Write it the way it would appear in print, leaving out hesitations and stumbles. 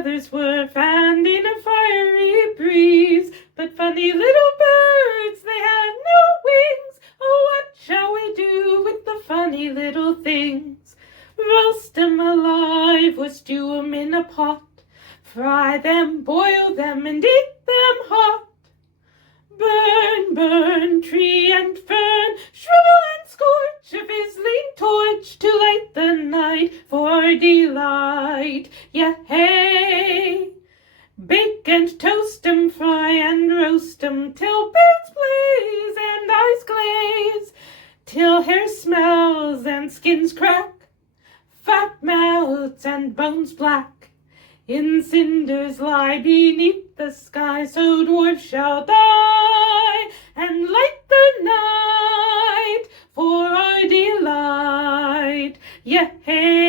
feathers were fanned in a fiery breeze, but funny little birds, they had no wings. Oh, what shall we do with the funny little things? Roast 'em alive or stew 'em in a pot, fry them, boil them, and eat them hot. Burn, burn, tree and fern, shrivel and scorch a fizzling torch to light the night for delight. Yea! Bake and toast 'em, fry and roast 'em, till beards blaze and eyes glaze, till hair smells and skins crack, fat melts and bones black. In cinders lie beneath the sky, so dwarfs shall die, and light the night for our delight. Yea!